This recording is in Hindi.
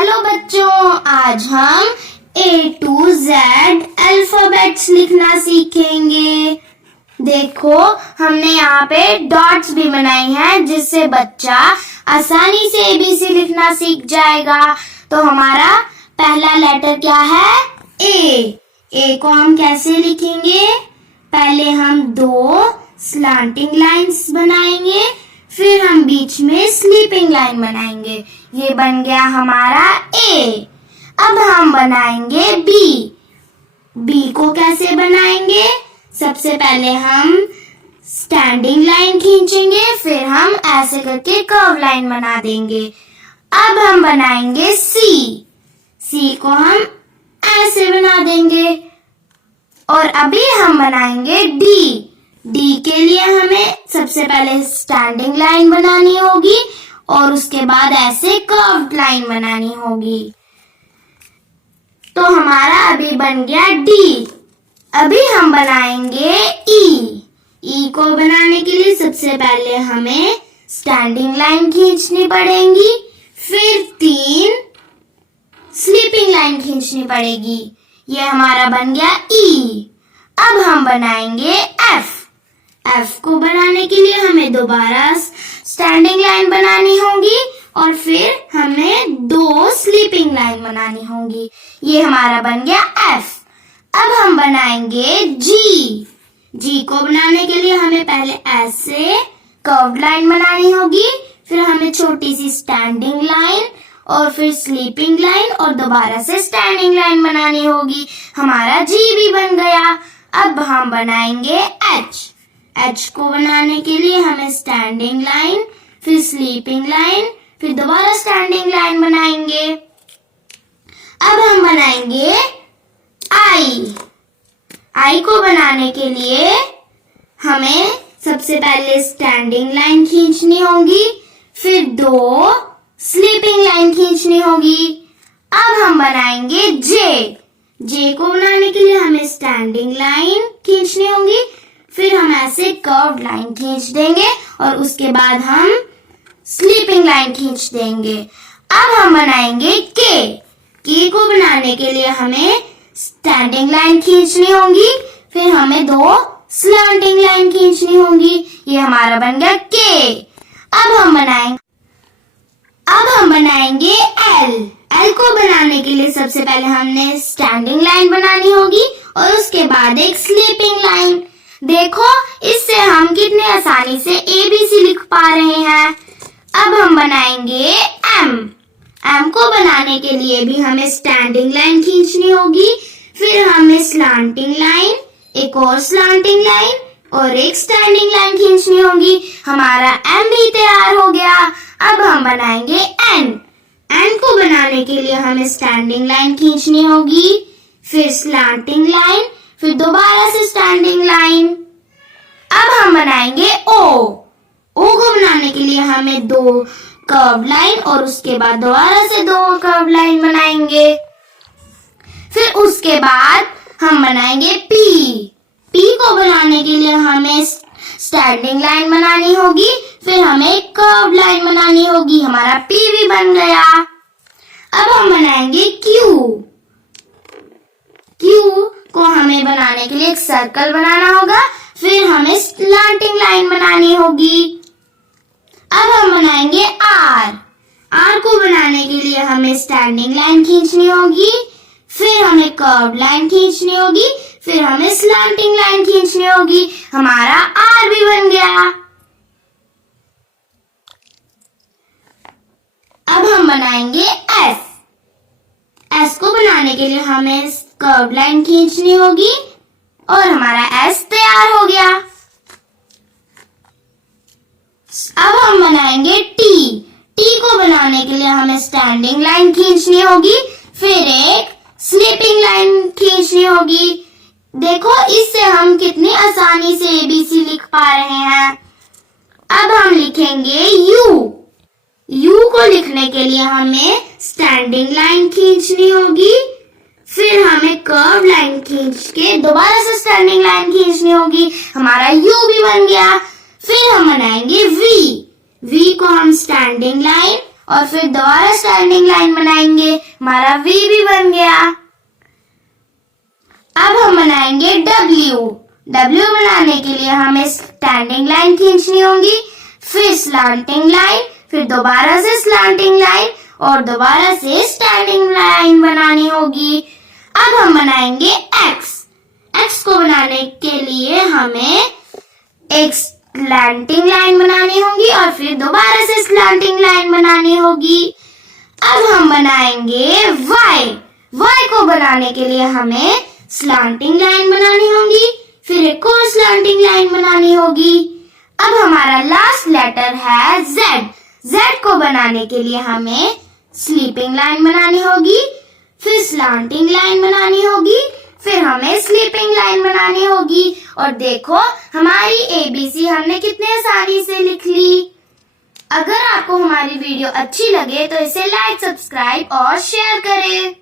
हेलो बच्चों, आज हम A to Z अल्फाबेट्स लिखना सीखेंगे। देखो, हमने यहाँ पे डॉट्स भी बनाई हैं जिससे बच्चा आसानी से ABC लिखना सीख जाएगा। तो हमारा पहला लेटर क्या है? A को हम कैसे लिखेंगे? पहले हम दो स्लांटिंग लाइंस बनाएंगे, फिर हम बीच में स्लीपिंग लाइन बनाएंगे। ये बन गया हमारा A। अब हम बनाएंगे B को कैसे बनाएंगे? सबसे पहले हम स्टैंडिंग लाइन खींचेंगे, फिर हम ऐसे करके कर्व लाइन बना देंगे। अब हम बनाएंगे C को हम ऐसे बना देंगे। और अभी हम बनाएंगे D के लिए हमें सबसे पहले स्टैंडिंग लाइन बनानी होगी और उसके बाद ऐसे कर्व्ड लाइन बनानी होगी। तो हमारा अभी बन गया D। अभी हम बनाएंगे E को बनाने के लिए सबसे पहले हमें स्टैंडिंग लाइन खींचनी पड़ेगी, फिर 3 स्लीपिंग लाइन खींचनी पड़ेगी। ये हमारा बन गया E। अब हम बनाएंगे F को बनाने के लिए हमें दोबारा स्टैंडिंग लाइन बनानी होगी और फिर हमें 2 स्लीपिंग लाइन बनानी होगी। ये हमारा बन गया F। अब हम बनाएंगे G को बनाने के लिए हमें पहले ऐसे कर्व्ड लाइन बनानी होगी, फिर हमें छोटी सी स्टैंडिंग लाइन और फिर स्लीपिंग लाइन और दोबारा से स्टैंडिंग लाइन बनानी होगी। हमारा G भी बन गया। अब हम बनाएंगे H को बनाने के लिए हमें स्टैंडिंग लाइन, फिर स्लीपिंग लाइन, फिर दोबारा स्टैंडिंग लाइन बनाएंगे। अब हम बनाएंगे I को बनाने के लिए हमें सबसे पहले स्टैंडिंग लाइन खींचनी होगी, फिर 2 स्लीपिंग लाइन खींचनी होगी। अब हम बनाएंगे J को बनाने के लिए हमें स्टैंडिंग लाइन खींचनी होगी, फिर हम ऐसे कर्व्ड लाइन खींच देंगे और उसके बाद हम स्लीपिंग लाइन खींच देंगे। अब हम बनाएंगे K को बनाने के लिए हमें स्टैंडिंग लाइन खींचनी होगी, फिर हमें 2 स्लैंटिंग लाइन खींचनी होगी। ये हमारा बन गया K। अब हम बनाएंगे L को बनाने के लिए सबसे पहले हमने स्टैंडिंग लाइन बनानी होगी और उसके बाद एक स्लीपिंग लाइन। देखो, इससे हम कितने आसानी से ABC लिख पा रहे हैं। अब हम बनाएंगे M को बनाने के लिए भी हमें स्टैंडिंग लाइन खींचनी होगी, फिर हमें स्लांटिंग लाइन, एक और स्लांटिंग लाइन और एक स्टैंडिंग लाइन खींचनी होगी। हमारा M भी तैयार हो गया। अब हम बनाएंगे N को बनाने के लिए हमें स्टैंडिंग लाइन खींचनी होगी, फिर स्लांटिंग लाइन, फिर दोबारा से स्टैंडिंग लाइन। अब हम बनाएंगे O को बनाने के लिए हमें 2 कर्व लाइन और उसके बाद दोबारा से 2 कर्व लाइन बनाएंगे। फिर उसके बाद हम बनाएंगे P को बनाने के लिए हमें स्टैंडिंग लाइन बनानी होगी, फिर हमें कर्व लाइन बनानी होगी। हमारा P भी बन गया। अब हम बनाएंगे Q को हमें बनाने के लिए एक सर्कल बनाना होगा, फिर हमें स्लैंटिंग लाइन बनानी होगी। अब हम बनाएंगे R को बनाने के लिए हमें स्टैंडिंग लाइन खींचनी होगी, फिर हमें कर्व लाइन खींचनी होगी, फिर हमें स्लैंटिंग लाइन खींचनी होगी। हमारा R भी बन गया। अब हम बनाएंगे S को बनाने के लिए हमें कर्व लाइन खींचनी होगी और हमारा S तैयार हो गया। अब हम बनाएंगे T को बनाने के लिए हमें स्टैंडिंग लाइन खींचनी होगी, फिर एक स्लीपिंग लाइन खींचनी होगी। देखो, इससे हम कितनी आसानी से ABC लिख पा रहे हैं। अब हम लिखेंगे U को लिखने के लिए हमें स्टैंडिंग लाइन खींचनी होगी, फिर हमें कर्व लाइन खींच के दोबारा से स्टैंडिंग लाइन खींचनी होगी। हमारा U भी बन गया। फिर हम बनाएंगे V को हम स्टैंडिंग लाइन और फिर दोबारा स्टैंडिंग लाइन बनाएंगे। हमारा V भी बन गया। अब हम बनाएंगे W। W बनाने के लिए हमें स्टैंडिंग लाइन खींचनी होगी, फिर स्लांटिंग लाइन, फिर दोबारा से स्लांटिंग लाइन और दोबारा से स्टैंडिंग लाइन बनानी होगी। अब हम बनाएंगे X। X को बनाने के लिए हमें एक स्लैंटिंग लाइन बनानी होगी और फिर दोबारा से स्लैंटिंग लाइन बनानी होगी। अब हम बनाएंगे Y। Y को बनाने के लिए हमें स्लैंटिंग लाइन बनानी होगी, फिर एक और स्लैंटिंग लाइन बनानी होगी। अब हमारा लास्ट लेटर है Z। Z को बनाने के लिए हमें स्लीपिंग लाइन बनानी होगी, फिर स्लैंटिंग लाइन बनानी होगी, फिर हमें स्लीपिंग लाइन बनानी होगी। और देखो हमारी ABC हमने कितने आसानी से लिख ली। अगर आपको हमारी वीडियो अच्छी लगे तो इसे लाइक, सब्सक्राइब और शेयर करें।